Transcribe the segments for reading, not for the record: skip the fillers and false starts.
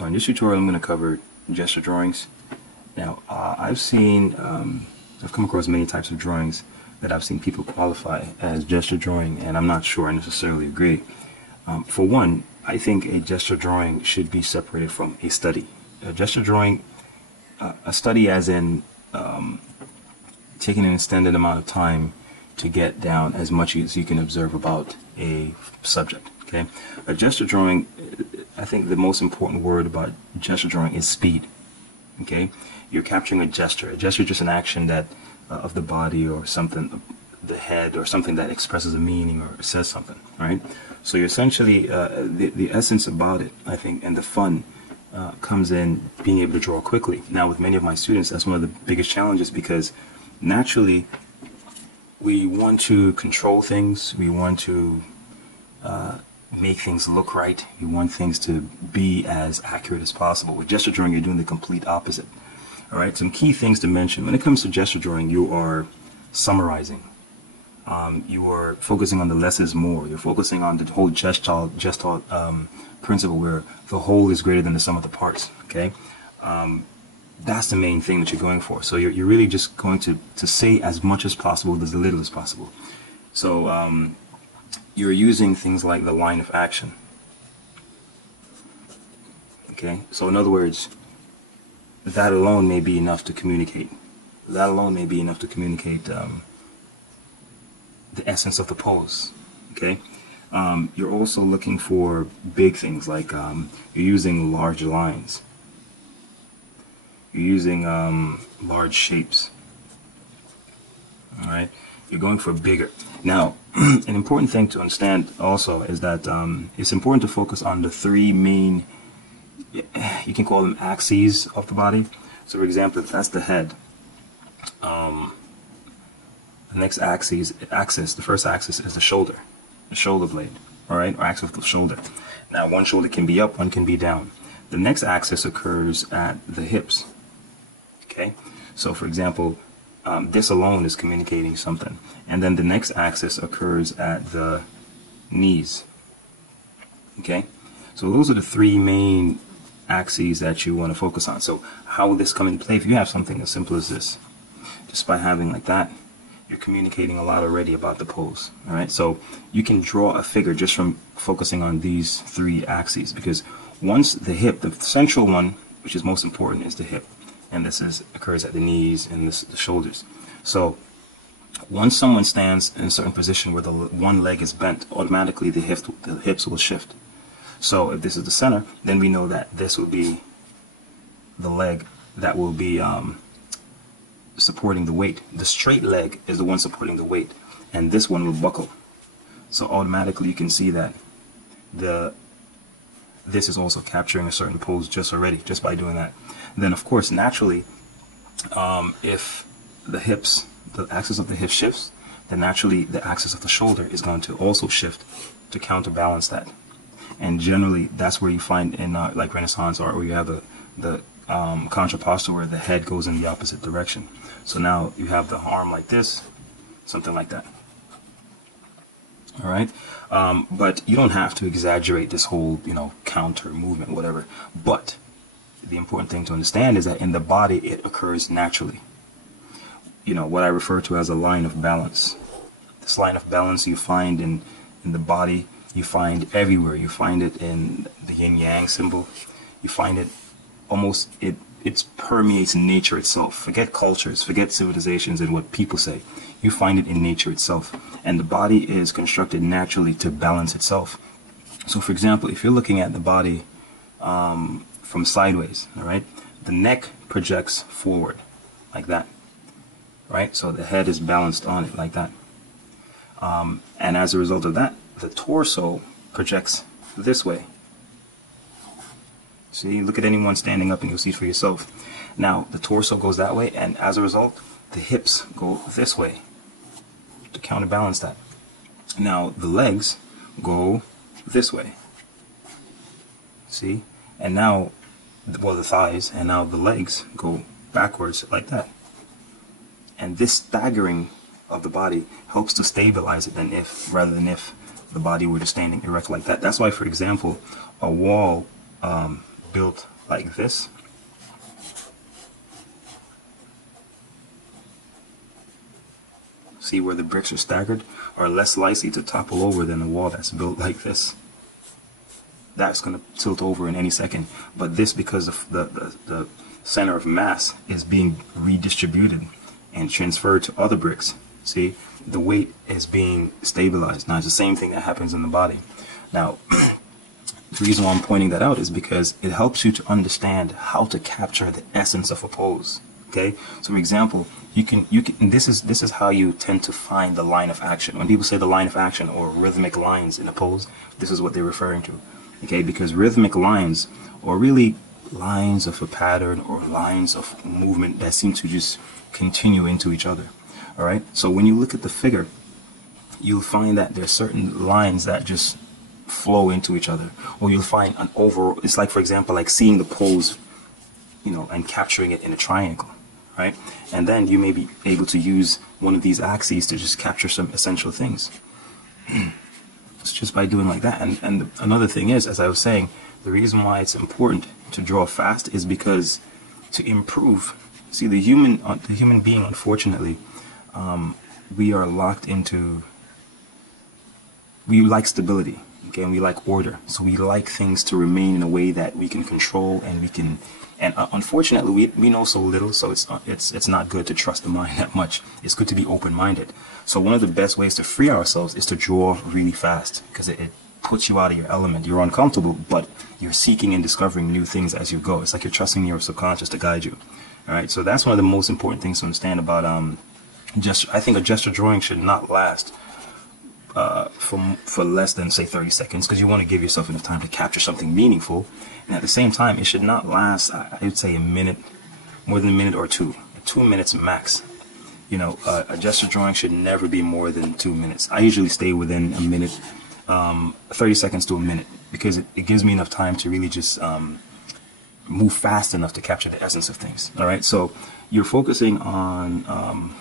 On this tutorial, I'm going to cover gesture drawings. Now, I've come across many types of drawings that I've seen people qualify as gesture drawing, and I'm not sure I necessarily agree. For one, I think a gesture drawing should be separated from a study. A gesture drawing, a study as in taking an extended amount of time to get down as much as you can observe about a subject. Okay, a gesture drawing, I think the most important word about gesture drawing is speed. Okay, you're capturing a gesture. A gesture is just an action that of the body or something, the head or something that expresses a meaning or says something. Right. So you're essentially the essence about it, I think, and the fun comes in being able to draw quickly. Now, with many of my students, that's one of the biggest challenges because naturally we want to control things. We want to make things look right. You want things to be as accurate as possible. With gesture drawing, you're doing the complete opposite. All right, some key things to mention. When it comes to gesture drawing, you are summarizing. You are focusing on the less is more. You're focusing on the whole gesture principle where the whole is greater than the sum of the parts. Okay, that's the main thing that you're going for. So you're really just going to say as much as possible with as little as possible. So you're using things like the line of action. Okay, so in other words, that alone may be enough to communicate. That alone may be enough to communicate the essence of the pose. Okay, you're also looking for big things like you're using large lines. You're using large shapes. All right, you're going for bigger. Now, an important thing to understand also is that it's important to focus on the three main, you can call them axes of the body. So for example, if that's the head, the next axis, the first axis is the shoulder blade, all right, or axis of the shoulder. Now, one shoulder can be up, one can be down. The next axis occurs at the hips, okay? So for example, this alone is communicating something. And then the next axis occurs at the knees. Okay? So those are the three main axes that you want to focus on. So how will this come into play? If you have something as simple as this, just by having like that, you're communicating a lot already about the pose. All right? So you can draw a figure just from focusing on these three axes, because once the hip, the central one, which is most important, is the hip. And this occurs at the knees and the shoulders. So once someone stands in a certain position where the one leg is bent, automatically the hips will shift. So if this is the center, then we know that this will be the leg that will be supporting the weight. The straight leg is the one supporting the weight, and this one will buckle. So automatically you can see that this is also capturing a certain pose just by doing that. Then of course, naturally, if the axis of the hip shifts, then naturally the axis of the shoulder is going to also shift to counterbalance that. And generally, that's where you find in like Renaissance art, where you have the contrapposto where the head goes in the opposite direction. So now you have the arm like this, something like that. All right, but you don't have to exaggerate this whole, counter movement, whatever. But the important thing to understand is that in the body, it occurs naturally. What I refer to as a line of balance. This line of balance you find in the body, you find everywhere. You find it in the yin-yang symbol. You find it almost, it permeates nature itself. Forget cultures, forget civilizations and what people say. You find it in nature itself. And the body is constructed naturally to balance itself. So for example, if you're looking at the body from sideways, all right, the neck projects forward like that, right? So the head is balanced on it like that. And as a result of that, the torso projects this way. See, look at anyone standing up and you'll see it for yourself. Now, the torso goes that way, and as a result, the hips go this way to counterbalance that. Now, the legs go this way. See? And now, well, the thighs, and now the legs go backwards like that. And this staggering of the body helps to stabilize it rather than if the body were just standing erect like that. That's why, for example, a wall built like this, see where the bricks are staggered, are less likely to topple over than a wall that's built like this. That's going to tilt over in any second. But this, because of the center of mass is being redistributed and transferred to other bricks. See, the weight is being stabilized. Now, it's the same thing that happens in the body. Now, the reason why I'm pointing that out is because it helps you to understand how to capture the essence of a pose. Okay, so for example, you can this is how you tend to find the line of action. When people say the line of action or rhythmic lines in a pose, this is what they're referring to. Okay, because rhythmic lines are really lines of a pattern or lines of movement that seem to just continue into each other. All right, so when you look at the figure, you'll find that there's certain lines that just flow into each other, or you'll find an overall, it's like, for example, like seeing the pose, you know, and capturing it in a triangle, right? And then you may be able to use one of these axes to just capture some essential things. It's just by doing like that. And another thing is, as I was saying, the reason why it's important to draw fast is because to improve, see, the human being, unfortunately, we are locked into, we like stability, okay, and we like order. So we like things to remain in a way that we can control, and we can, and unfortunately we know so little, so it's not good to trust the mind that much. It's good to be open-minded. So one of the best ways to free ourselves is to draw really fast, because it puts you out of your element. You're uncomfortable, but you're seeking and discovering new things as you go. It's like you're trusting your subconscious to guide you. All right, so that's one of the most important things to understand about I think a gesture drawing should not last for less than, say, 30 seconds, because you want to give yourself enough time to capture something meaningful. And at the same time, it should not last, I would say, a minute, more than a minute or two, 2 minutes max. You know, a gesture drawing should never be more than 2 minutes. I usually stay within a minute, 30 seconds to a minute, because it gives me enough time to really just move fast enough to capture the essence of things. All right, so you're focusing on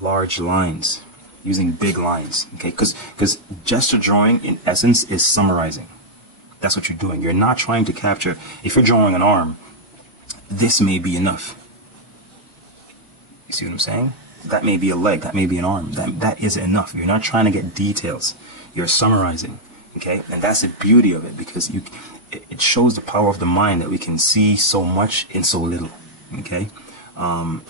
large lines, using big lines, okay? Because gesture drawing, in essence, is summarizing. That's what you're doing. You're not trying to capture, if you're drawing an arm, this may be enough. You see what I'm saying? That may be a leg, that may be an arm. That is enough. You're not trying to get details. You're summarizing, okay? And that's the beauty of it, because it shows the power of the mind, that we can see so much in so little, okay? And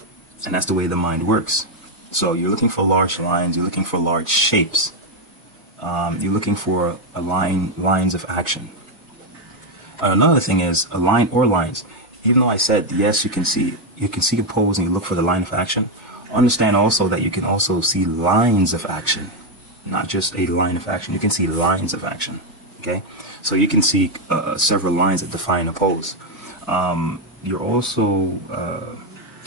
that's the way the mind works. So you're looking for large lines, you're looking for large shapes, you're looking for lines of action. Another thing is a line or lines. Even though I said, yes, you can see a pose and you look for the line of action, understand also that you can also see lines of action, not just a line of action. You can see lines of action, okay? So you can see several lines that define a pose. You're also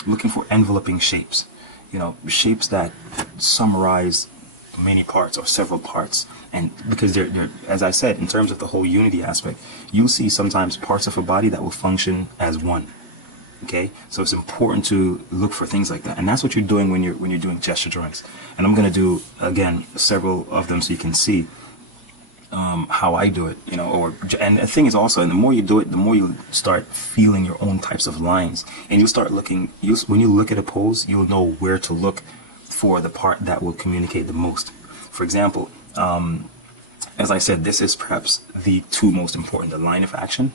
looking for enveloping shapes, you know, shapes that summarize many parts or several parts. And because they're, as I said, in terms of the whole unity aspect, you'll see sometimes parts of a body that will function as one. Okay, so it's important to look for things like that, and that's what you're doing when you're doing gesture drawings. And I'm going to do again several of them so you can see how I do it. You know, and the thing is also, and the more you do it, the more you start feeling your own types of lines, and you'll start looking. When you look at a pose, you'll know where to look for the part that will communicate the most. For example, as I said, this is perhaps the two most important: the line of action,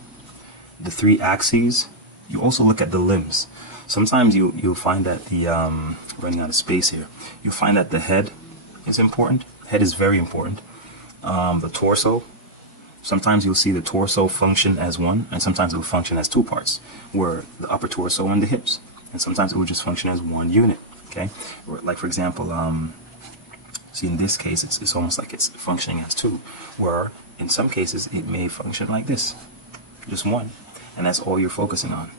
the three axes. You also look at the limbs. Sometimes you'll find that running out of space here, you'll find that the head is important. Head is very important. The torso, sometimes you'll see the torso function as one, and sometimes it will function as two parts, where the upper torso and the hips, and sometimes it will just function as one unit, okay? Or like, for example, see, in this case, it's almost like it's functioning as two, where in some cases it may function like this, just one. And that's all you're focusing on.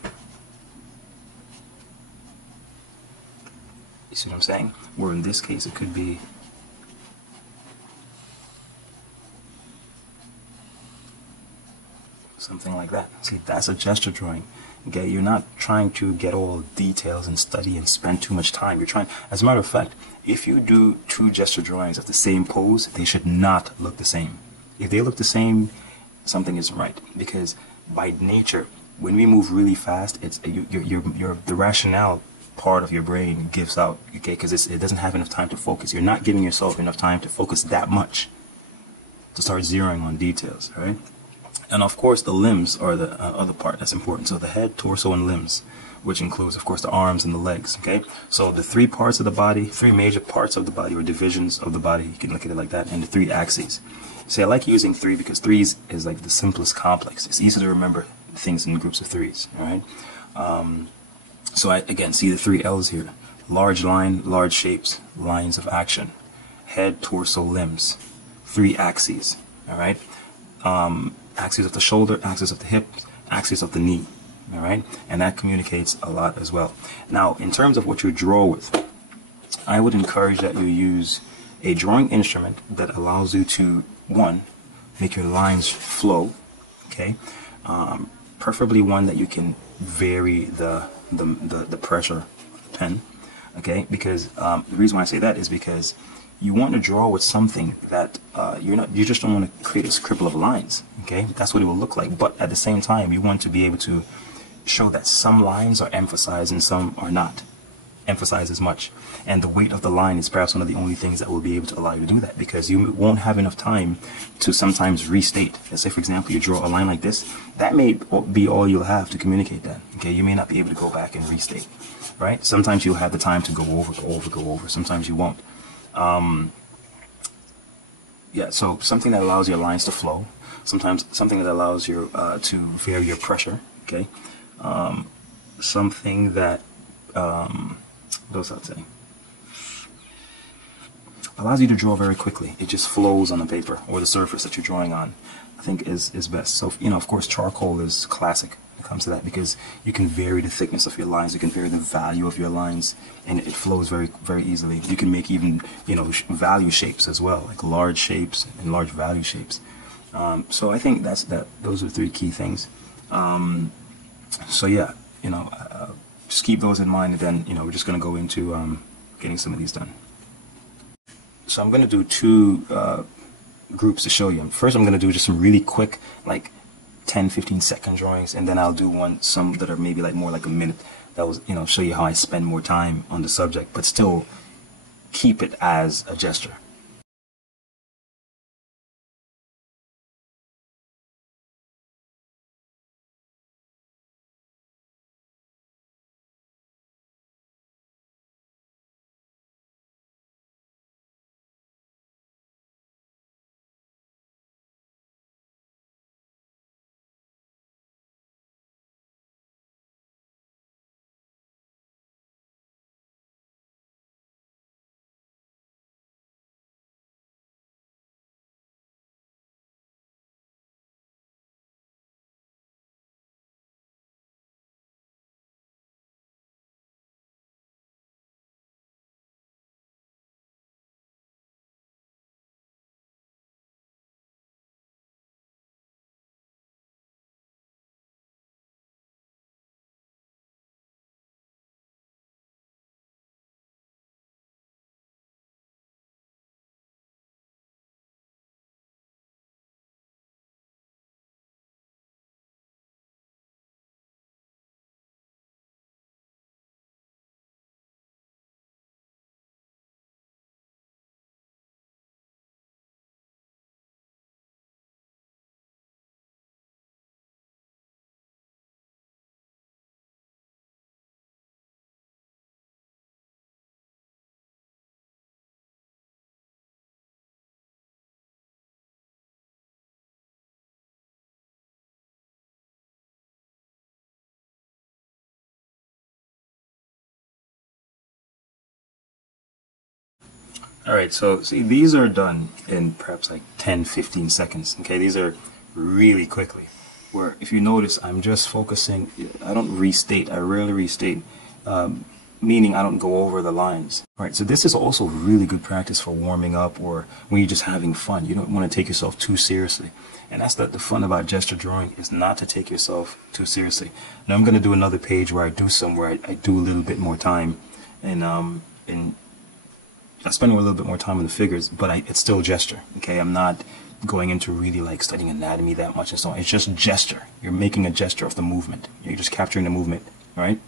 You see what I'm saying? Where in this case it could be something like that. See, that's a gesture drawing. Okay, you're not trying to get all details and study and spend too much time. You're trying, as a matter of fact, if you do two gesture drawings of the same pose, they should not look the same. If they look the same, something isn't right, because by nature, when we move really fast, it's the rationale part of your brain gives out, okay, because it doesn't have enough time to focus. You're not giving yourself enough time to focus that much to start zeroing on details, right? And of course, the limbs are the other part that's important. So the head, torso, and limbs, which includes, of course, the arms and the legs, okay? So the three parts of the body, three major parts of the body, or divisions of the body, you can look at it like that, and the three axes. See, I like using three because threes is like the simplest complex. It's easy to remember things in groups of threes, all right? So I, again, see the three L's here. Large line, large shapes, lines of action. Head, torso, limbs. Three axes, all right? Axis of the shoulder, axis of the hip, axis of the knee, all right? And that communicates a lot as well. Now, in terms of what you draw with, I would encourage that you use a drawing instrument that allows you to, one, make your lines flow, okay? Preferably one that you can vary the pressure of the pen, okay? Because the reason why I say that is because you want to draw with something that you just don't want to create a scribble of lines, okay? That's what it will look like. But at the same time, you want to be able to show that some lines are emphasized and some are not emphasized as much. And the weight of the line is perhaps one of the only things that will be able to allow you to do that, because you won't have enough time to sometimes restate. Let's say, for example, you draw a line like this. That may be all you'll have to communicate that, okay? You may not be able to go back and restate, right? Sometimes you'll have the time to go over. Sometimes you won't. Yeah, so something that allows your lines to flow, sometimes something that allows you to vary your pressure, okay? Something that, what else I'd say? Allows you to draw very quickly. It just flows on the paper or the surface that you're drawing on, I think is best. So, you know, of course, charcoal is classic when it comes to that, because you can vary the thickness of your lines, you can vary the value of your lines, and it flows very, very easily. You can make even, you know, value shapes as well, like large shapes and large value shapes. So I think those are three key things. So yeah, you know, just keep those in mind, and then, you know, we're just going to go into getting some of these done. So I'm going to do two groups to show you. First, I'm going to do just some really quick, like 10-15 second drawings, and then I'll do some that are maybe like more like a minute, that will, you know, show you how I spend more time on the subject, but still keep it as a gesture. Alright, so see, these are done in perhaps like 10-15 seconds, okay? These are really quickly, where if you notice, I'm just focusing. I don't restate, I rarely restate, meaning I don't go over the lines. Alright, so this is also really good practice for warming up, or when you're just having fun. You don't want to take yourself too seriously. And that's the fun about gesture drawing, is not to take yourself too seriously. Now I'm going to do another page where I do I do a little bit more time, and I spend a little bit more time on the figures, but it's still gesture, okay? I'm not going into really like studying anatomy that much and so on. It's just gesture. You're making a gesture of the movement. You're just capturing the movement, right?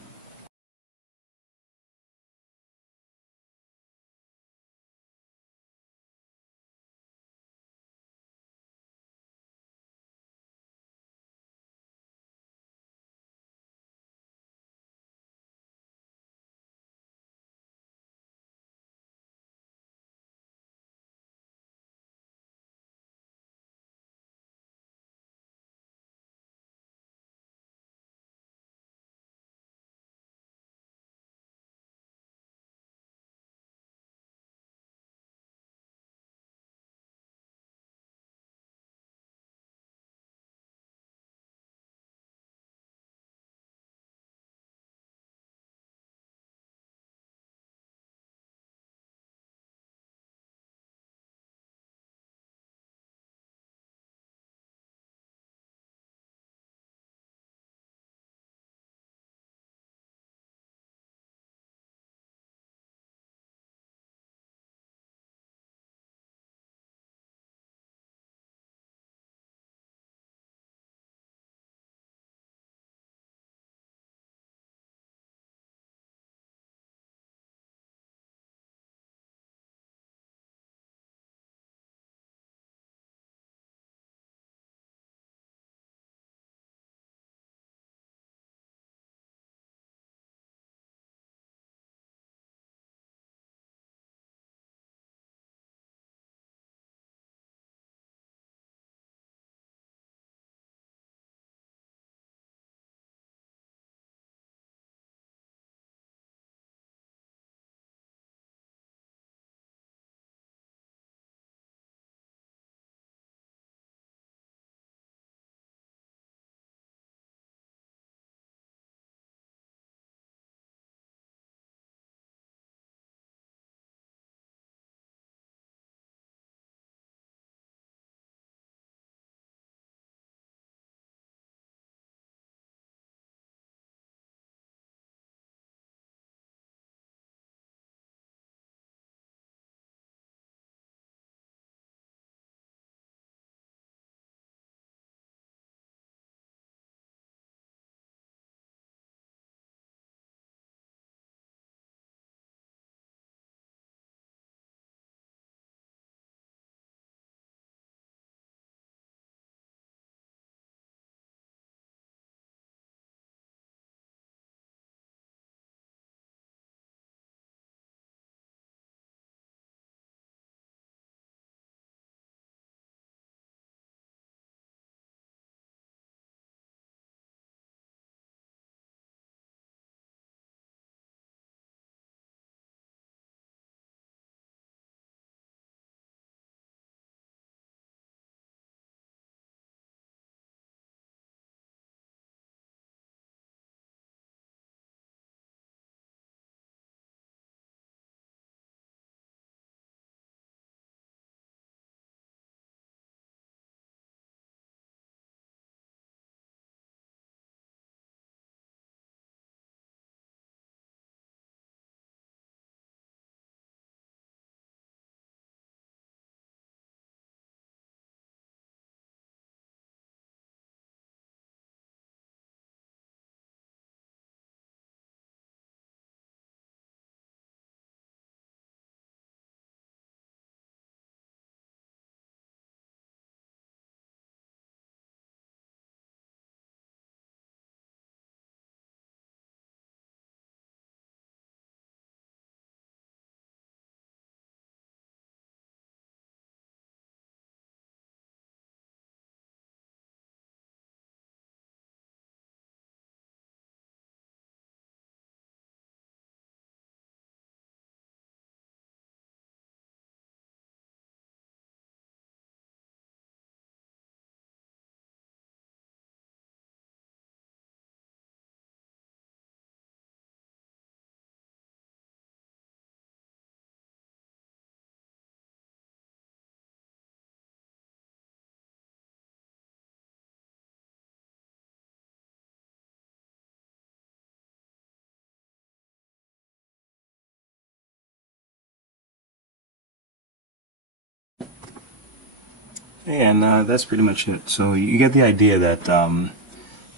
And that's pretty much it. So you get the idea that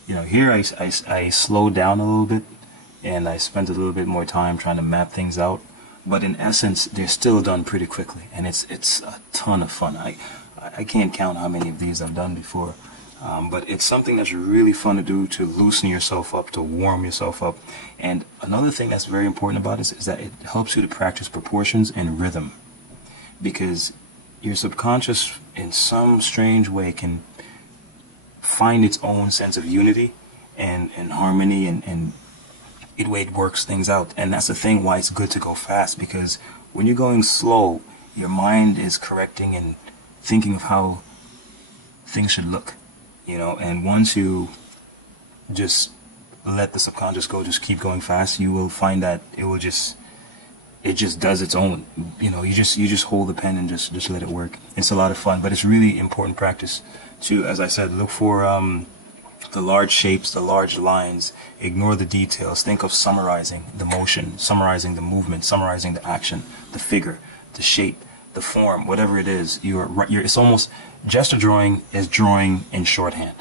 here I slowed down a little bit, and I spent a little bit more time trying to map things out. But in essence, they're still done pretty quickly, and it's a ton of fun. I can't count how many of these I've done before, but it's something that's really fun to do, to loosen yourself up, to warm yourself up. And another thing that's very important about it is that it helps you to practice proportions and rhythm, because your subconscious, in some strange way, can find its own sense of unity and harmony, and it way it works things out. And that's the thing why it's good to go fast, because when you're going slow, your mind is correcting and thinking of how things should look, and once you just let the subconscious go, just keep going fast, you will find that it just does its own. You just hold the pen and just let it work. It's a lot of fun, but it's really important practice to, as I said, look for the large shapes, the large lines. Ignore the details. Think of summarizing the motion, summarizing the movement, summarizing the action, the figure, the shape, the form, whatever it is. It's almost gesture drawing is drawing in shorthand.